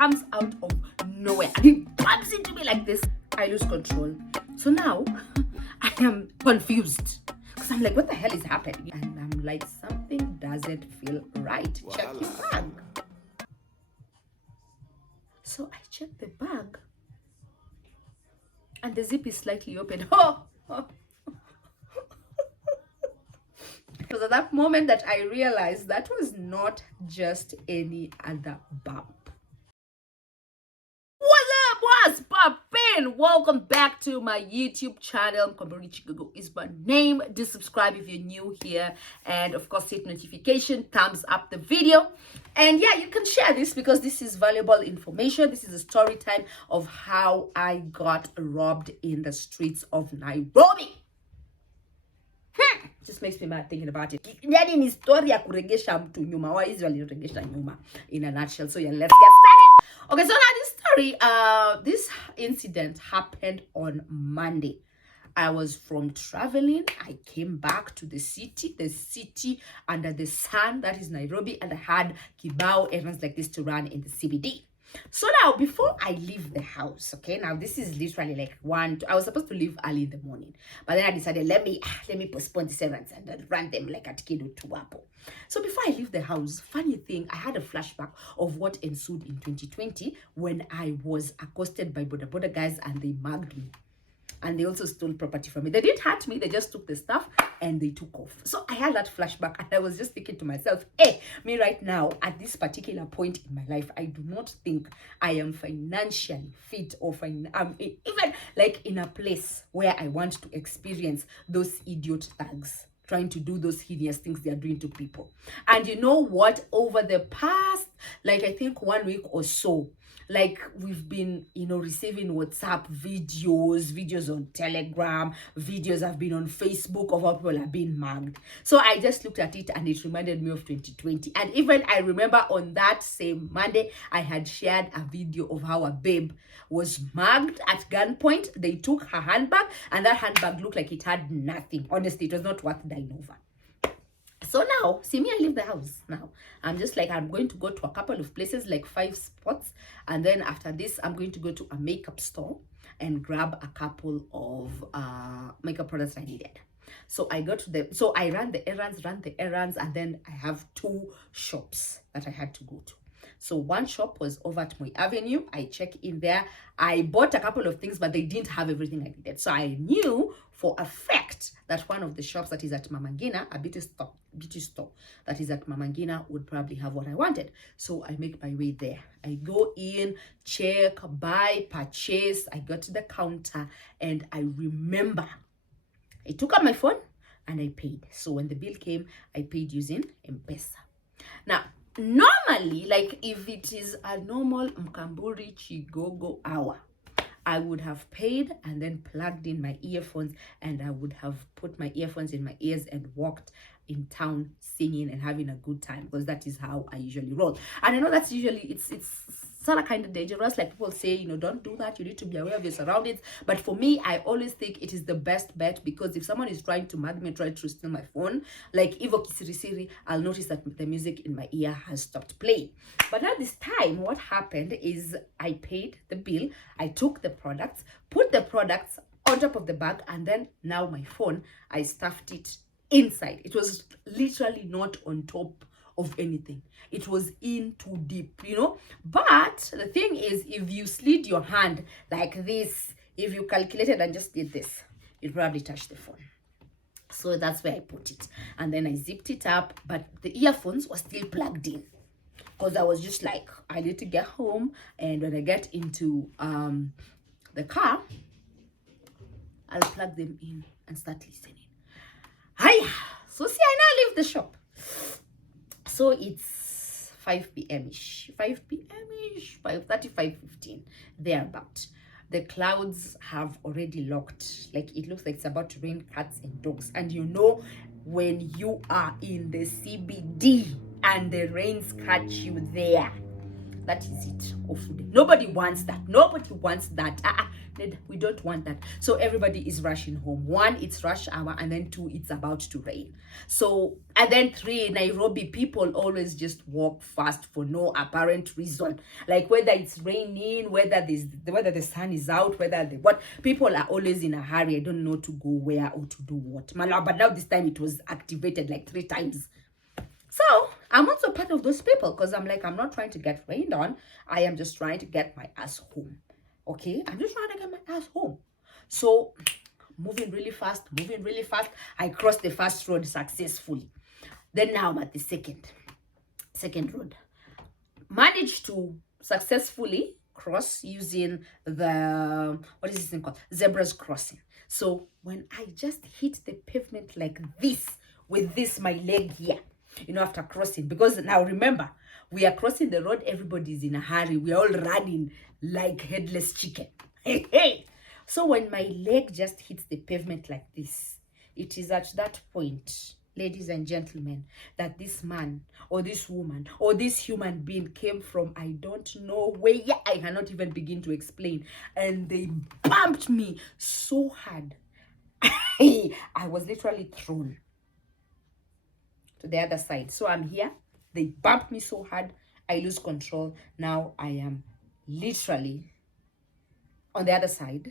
comes out of nowhere and he bumps into me like this. I lose control. So now I am confused because I'm like, what the hell is happening? And I'm like, something doesn't feel right. Check your bag. So I check the bag and the zip is slightly open. It was at that moment that I realized that was not just any other bump. What's poppin'? Welcome back to my YouTube channel. Chigogo is my name. Do subscribe if you're new here, and of course hit notification, thumbs up the video, and yeah, you can share this because this is valuable information. This is a story time of how I got robbed in the streets of Nairobi. Just makes me mad thinking about it. Yani ni story ya kuregesha mtu nyuma. Waizi waliregesha nyuma in a nutshell. So yeah, let's get started. Okay, so now this story, this incident happened on Monday. I was from traveling. I came back to the city under the sun, that is Nairobi, and I had kibao errands like this to run in the CBD. So now, before I leave the house, okay, now this is literally like I was supposed to leave early in the morning, but then I decided let me postpone the errands and then run them like at Kilo to Apple. So before I leave the house, funny thing, I had a flashback of what ensued in 2020 when I was accosted by border guys and they mugged me. And they also stole property from me. They didn't hurt me. They just took the stuff and they took off. So I had that flashback and I was just thinking to myself, hey, me right now at this particular point in my life, I do not think I am financially fit or even like in a place where I want to experience those idiot thugs trying to do those hideous things they are doing to people. And you know what? Over the past, like I think 1 week or so, like we've been, receiving WhatsApp videos on Telegram, videos have been on Facebook of how people are being mugged. So I just looked at it and it reminded me of 2020. And even I remember on that same Monday, I had shared a video of how a babe was mugged at gunpoint. They took her handbag and that handbag looked like it had nothing. Honestly, it was not worth dying over. So now, see me, I leave the house now. I'm just like, I'm going to go to a couple of places, like 5 spots. And then after this, I'm going to go to a makeup store and grab a couple of makeup products I needed. So I ran the errands, and then I have 2 shops that I had to go to. So one shop was over at Moi Avenue. I checked in there. I bought a couple of things, but they didn't have everything I needed. So I knew for a fact that one of the shops that is at Mama Ngina, a beauty store that is at Mama Ngina, would probably have what I wanted. So I make my way there. I go in, check, buy, purchase. I got to the counter and I remember I took out my phone and I paid. So when the bill came, I paid using M-Pesa. Now, normally, like if it is a normal Mkamburi Chigogo hour, I would have paid and then plugged in my earphones and I would have put my earphones in my ears and walked in town singing and having a good time, because that is how I usually roll. And I know that's usually, it's sort of kind of dangerous. Like people say, don't do that. You need to be aware of your surroundings. But for me, I always think it is the best bet, because if someone is trying to mug me, try to steal my phone, like Ivo Kisirisiri, I'll notice that the music in my ear has stopped playing. But now this time, what happened is I paid the bill, I took the products, put the products on top of the bag, and then now my phone, I stuffed it inside. It was literally not on top of anything. It was in too deep, But the thing is, if you slid your hand like this, if you calculated and just did this, you'd probably touch the phone. So that's where I put it. And then I zipped it up, but the earphones were still plugged in, because I was just like, I need to get home. And when I get into the car, I'll plug them in and start listening. Hiya! So see, I now leave the shop. So it's 5 p.m.-ish, 5:30, 5:15, thereabout. The clouds have already locked. Like it looks like it's about to rain cats and dogs. And when you are in the CBD and the rains catch you there, That is it. Nobody wants that. Nobody wants that. We don't want that. So everybody is rushing home. 1, it's rush hour, and then 2, it's about to rain. So, and then 3, Nairobi people always just walk fast for no apparent reason. Like whether it's raining, whether the sun is out, what, people are always in a hurry. I don't know to go where or to do what. But now this time it was activated like 3 times. So I'm also part of those people, because I'm like, I'm not trying to get rained on. I am just trying to get my ass home. Okay, I'm just trying to get my ass home. So moving really fast. I crossed the first road successfully. Then now I'm at the second road. Managed to successfully cross using the, what is this thing called? Zebra's crossing. So when I just hit the pavement like this, with this, my leg here, after crossing, because now remember, we are crossing the road, everybody's in a hurry, we're all running like headless chicken. Hey. So when my leg just hits the pavement like this, it is at that point, ladies and gentlemen, that this man or this woman or this human being came from, I don't know where, I cannot even begin to explain, and they bumped me so hard. I was literally thrown to the other side. So I'm here, they bumped me so hard, I lose control. Now I am literally on the other side,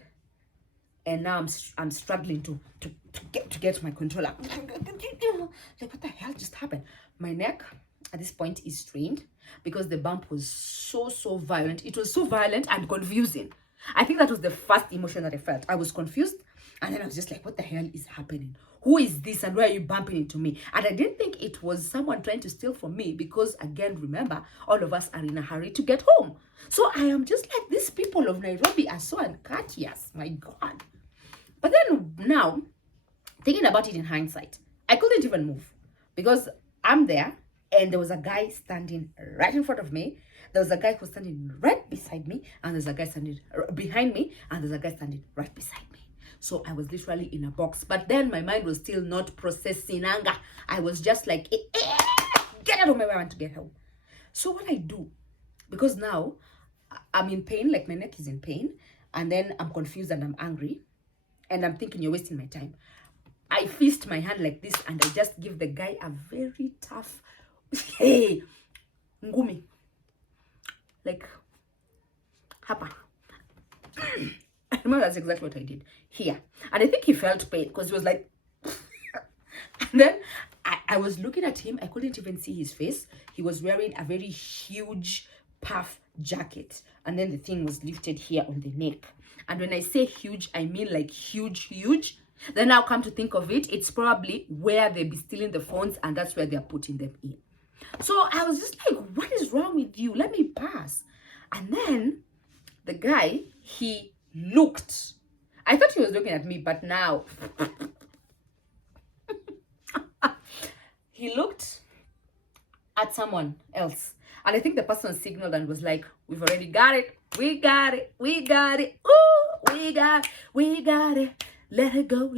and now I'm struggling to get my control up. Like, what the hell just happened? My neck at this point is strained because the bump was so violent. It was so violent and confusing. I think that was the first emotion that I felt. I was confused, and then I was just like, what the hell is happening? Who is this, and why are you bumping into me? And I didn't think it was someone trying to steal from me, because again, remember, all of us are in a hurry to get home. So I am just like, these people of Nairobi are so uncourteous, my God. But then now, thinking about it in hindsight, I couldn't even move, because I'm there and there was a guy standing right in front of me. There was a guy who was standing right beside me, and there's a guy standing behind me, and there's a guy standing right beside me. So I was literally in a box. But then my mind was still not processing anger. I was just like, get out of my way, I want to get home. So what I do, because now I'm in pain, like my neck is in pain, and then I'm confused and I'm angry, and I'm thinking, you're wasting my time. I fist my hand like this, and I just give the guy a very tough, hey, ngumi. Like, hapa. I remember that's exactly what I did here. And I think he felt pain, because he was like, and then I was looking at him. I couldn't even see his face. He was wearing a very huge puff jacket, and then the thing was lifted here on the neck. And when I say huge, I mean like huge. Then now come to think of it, it's probably where they be stealing the phones, and that's where they're putting them in. So I was just like, what is wrong with you? Let me pass. And then the guy, he looked. I thought he was looking at me, but now he looked at someone else. And I think the person signaled and was like, we've already got it. We got it. Ooh, we got it. Let her go.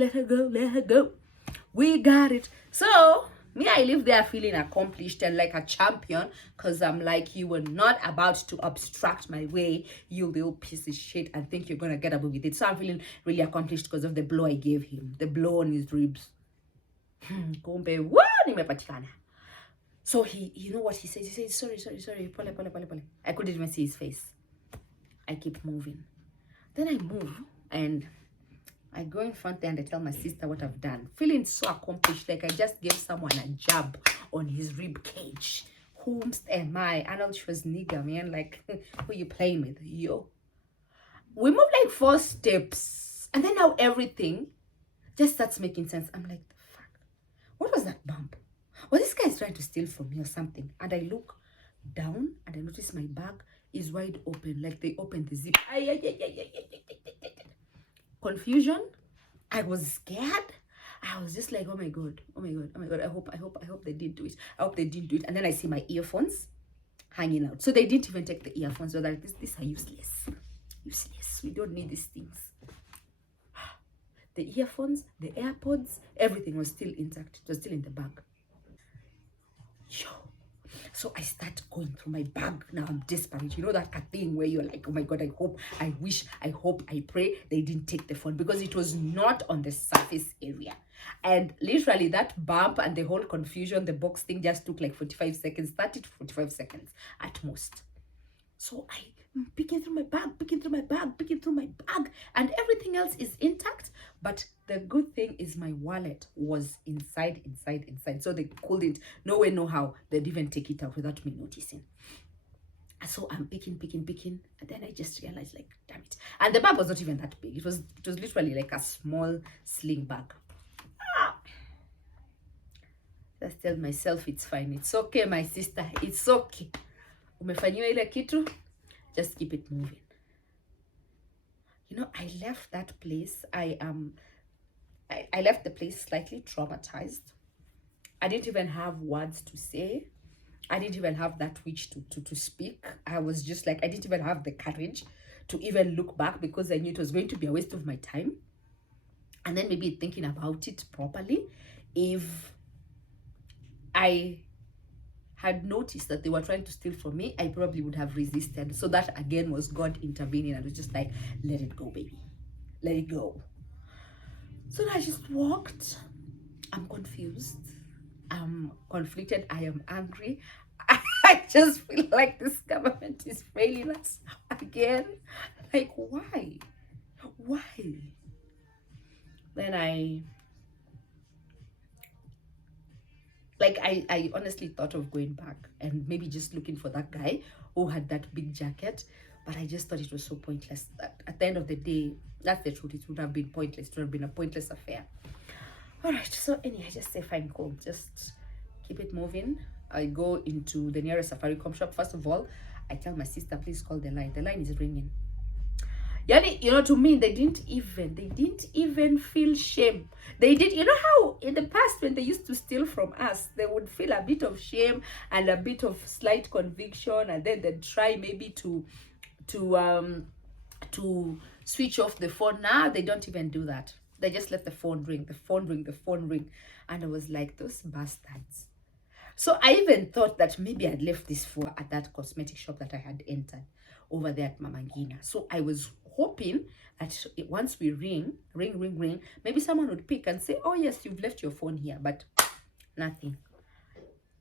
We got it. So me, I live there feeling accomplished and like a champion, because I'm like, you were not about to obstruct my way, you little piece of shit, and think you're gonna get away with it. So I'm feeling really accomplished because of the blow I gave him, the blow on his ribs. So he, you know what he says? He says, sorry, pole. I couldn't even see his face. I keep moving. Then I move and I go in front there and I tell my sister what I've done. Feeling so accomplished, like I just gave someone a jab on his rib cage. Whomst am I? Arnold Schwarzenegger, man. Like, who you playing with? Yo. We move like 4 steps. And then now everything just starts making sense. I'm like, fuck. What was that bump? Was this guy trying to steal from me or something? And I look down and I notice my bag is wide open. Like they opened the zip. Confusion. I was scared. I was just like, oh my god. I hope they didn't do it. And then I see my earphones hanging out. So they didn't even take the earphones. They're like, these are useless. We don't need these things. The earphones, the AirPods, everything was still intact. It was still in the bag. Yo. So I start going through my bag. Now I'm desperate. You know that thing where you're like, oh my God, I hope, I wish, I hope, I pray they didn't take the phone, because it was not on the surface area. And literally that bump and the whole confusion, the box thing just took like 45 seconds, 30 to 45 seconds at most. So I'm picking through my bag, picking through my bag, picking through my bag, and everything else is intact. But the good thing is my wallet was inside. So they couldn't, no way, no how, they'd even take it out without me noticing. So I'm picking, and then I just realized, like, damn it. And the bag was not even that big. It was literally like a small sling bag. Just tell myself it's fine. It's okay, my sister. It's okay. Umefanyiwa ile kitu, just keep it moving. You know, I left that place. I left the place slightly traumatized. I didn't even have words to say. I didn't even have that which to speak. I was just like, I didn't even have the courage to even look back, because I knew it was going to be a waste of my time. And then maybe thinking about it properly, if I had noticed that they were trying to steal from me, I probably would have resisted. So that again was God intervening, and was just like, let it go, baby. Let it go. So I just walked. I'm confused. I'm conflicted. I am angry. I just feel like this government is failing us again. Like, why? Why? Then I honestly thought of going back and maybe just looking for that guy who had that big jacket, but I just thought it was so pointless. At the end of the day, that's the truth. It would have been pointless. It would have been a pointless affair. All right, so anyway, I just say, fine, cool, just keep it moving. I go into the nearest Safaricom shop. First of all, I tell my sister, please call the line. The line is ringing. Yani, you know, to me, they didn't even feel shame. They did, you know how in the past when they used to steal from us, they would feel a bit of shame and a bit of slight conviction, and then they'd try maybe to switch off the phone. Now they don't even do that. They just let the phone ring, and I was like, those bastards. So I even thought that maybe I'd left this phone at that cosmetic shop that I had entered over there at Mama Ngina. So I was hoping that once we ring, maybe someone would pick and say, oh yes, you've left your phone here, but nothing.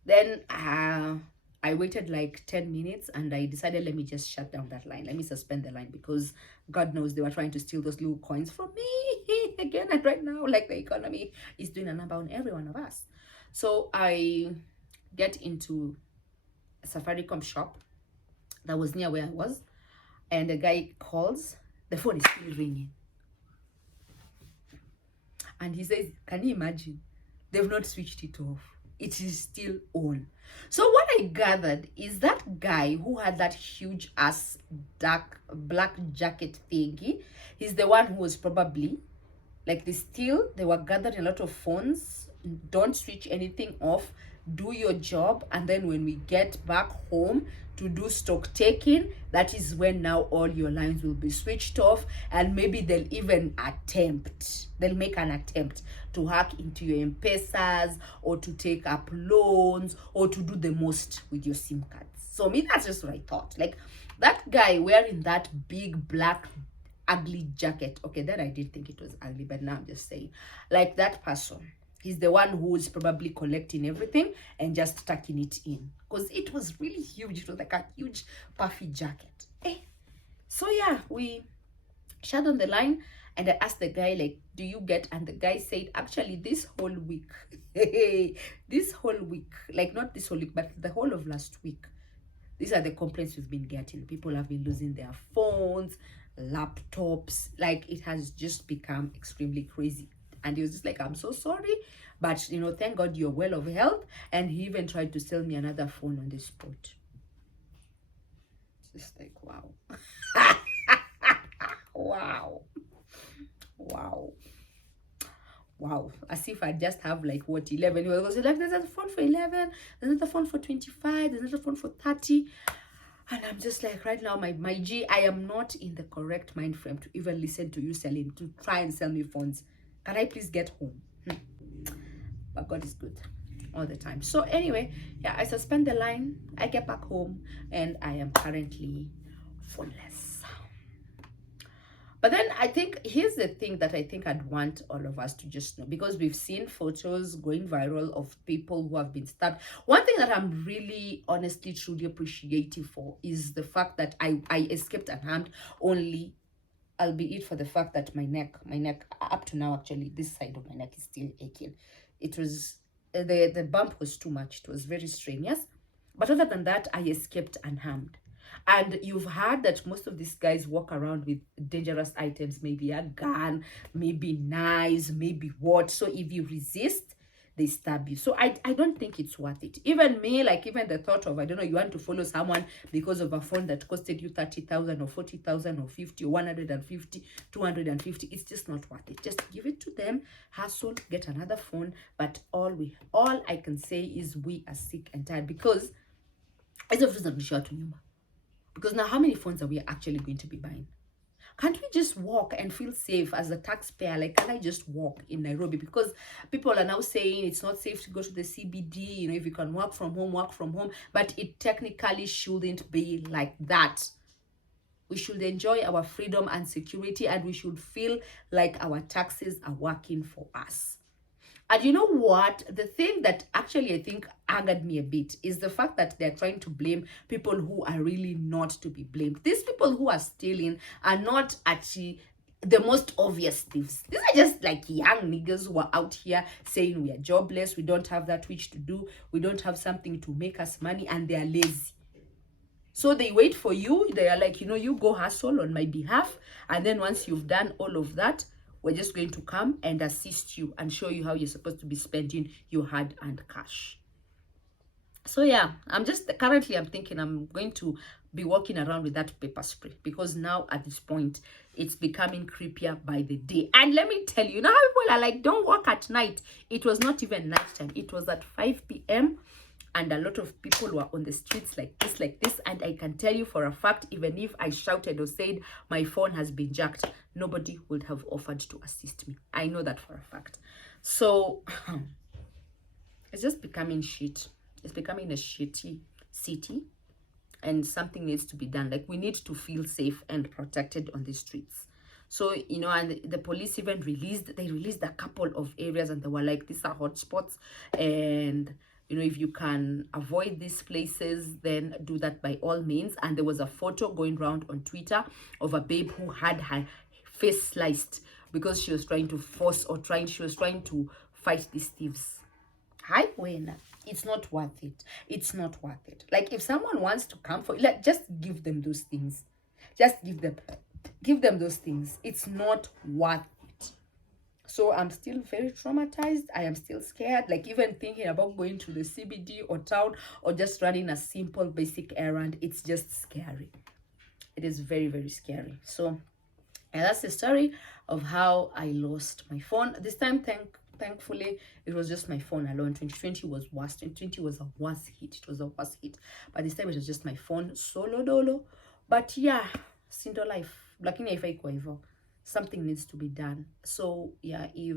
Then I waited like 10 minutes, and I decided, let me just shut down that line. Let me suspend the line, because God knows they were trying to steal those little coins from me again. And right now, like, the economy is doing a number on every one of us. So I get into a Safaricom shop that was near where I was, and the guy calls. The phone is still ringing, and he says, can you imagine, they've not switched it off, it is still on. So what I gathered is that guy who had that huge ass dark black jacket thingy, he's the one who was probably like, they were gathering a lot of phones. Don't switch anything off, do your job, and then when we get back home to do stock taking, that is when now all your lines will be switched off, and maybe they'll make an attempt to hack into your M-Pesas, or to take up loans, or to do the most with your SIM cards. So me, that's just what I thought. Like, that guy wearing that big black ugly jacket, okay, then I did think it was ugly, but now I'm just saying, like, that person, he's the one who's probably collecting everything and just tucking it in, because it was really huge. It was like a huge puffy jacket. So yeah, we shut on the line, and I asked the guy, like, do you get? And the guy said, actually, this whole week, like, not this whole week, but the whole of last week, these are the complaints we've been getting. People have been losing their phones, laptops. Like, it has just become extremely crazy. And he was just like, I'm so sorry, but, you know, thank God you're well of health. And he even tried to sell me another phone on the spot. It's just like, wow. Wow. As if I just have, like, what, 11. He was like, there's a phone for 11, there's another phone for 25, there's another phone for 30. And I'm just like, right now, my G, I am not in the correct mind frame to even listen to you try and sell me phones. Can I please get home? But God is good. all the time. So anyway, yeah, I suspend the line, I get back home, and I am currently phoneless. But then I think here's the thing that I think I'd want all of us to just know, because we've seen photos going viral of people who have been stabbed. One thing that I'm really honestly truly appreciative for is the fact that I escaped unharmed, only albeit for the fact that my neck up to now, actually this side of my neck is still aching. It was the bump was too much. It was very strenuous, but other than that, I escaped unharmed. And you've heard that most of these guys walk around with dangerous items, maybe a gun, maybe knives, maybe what. So if you resist, they stab you. So I don't think it's worth it. Even me, like even the thought of, I don't know, you want to follow someone because of a phone that costed you 30,000 or 40,000 or 50 or 150, 250, it's just not worth it. Just give it to them, hustle, get another phone. But all I can say is we are sick and tired, because it's a because now how many phones are we actually going to be buying? Can't we just walk and feel safe as a taxpayer? Like, can I just walk in Nairobi? Because people are now saying it's not safe to go to the CBD. You know, if you can work from home, work from home. But it technically shouldn't be like that. We should enjoy our freedom and security, and we should feel like our taxes are working for us. And you know what? The thing that actually I think angered me a bit is the fact that they're trying to blame people who are really not to be blamed. These people who are stealing are not actually the most obvious thieves. These are just like young niggas who are out here saying we are jobless, we don't have that which to do, we don't have something to make us money, and they are lazy. So they wait for you. They are like, you know, you go hustle on my behalf, and then once you've done all of that, we're just going to come and assist you and show you how you're supposed to be spending your hard-earned cash. So yeah, I'm thinking I'm going to be walking around with that pepper spray, because now at this point it's becoming creepier by the day. And let me tell you, now people are like, don't walk at night. It was not even nighttime, it was at 5 p.m. and a lot of people were on the streets like this. And I can tell you for a fact, even if I shouted or said my phone has been jacked, nobody would have offered to assist me. I know that for a fact. So it's just becoming shit. It's becoming a shitty city, and something needs to be done. Like, we need to feel safe and protected on the streets. So, you know, and the police even released a couple of areas, and they were like, these are hotspots, and you know, if you can avoid these places, then do that by all means. And there was a photo going around on Twitter of a babe who had her face sliced because she was trying to fight these thieves. Hi, Wena. It's not worth it. It's not worth it. Like, if someone wants to come for, like, just give them those things. Just give them those things. It's not worth it. So I'm still very traumatized. I am still scared. Like, even thinking about going to the CBD or town or just running a simple basic errand, it's just scary. It is very, very scary. So, and that's the story of how I lost my phone. This time, thankfully, it was just my phone alone. 2020 was worse. 2020 was a worse hit. It was a worse hit. But this time it was just my phone, solo dolo. But yeah, sindo life. Lakini haifai hivyo. Something needs to be done. So yeah, if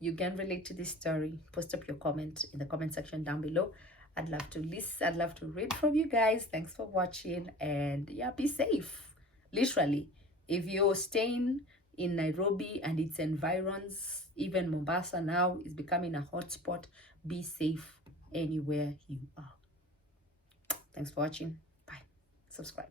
you can relate to this story, post up your comment in the comment section down below. I'd love to listen. I'd love to read from you guys. Thanks for watching, and yeah, be safe. Literally, if you're staying in Nairobi and its environs, even Mombasa now is becoming a hotspot, be safe anywhere you are. Thanks for watching. Bye. Subscribe.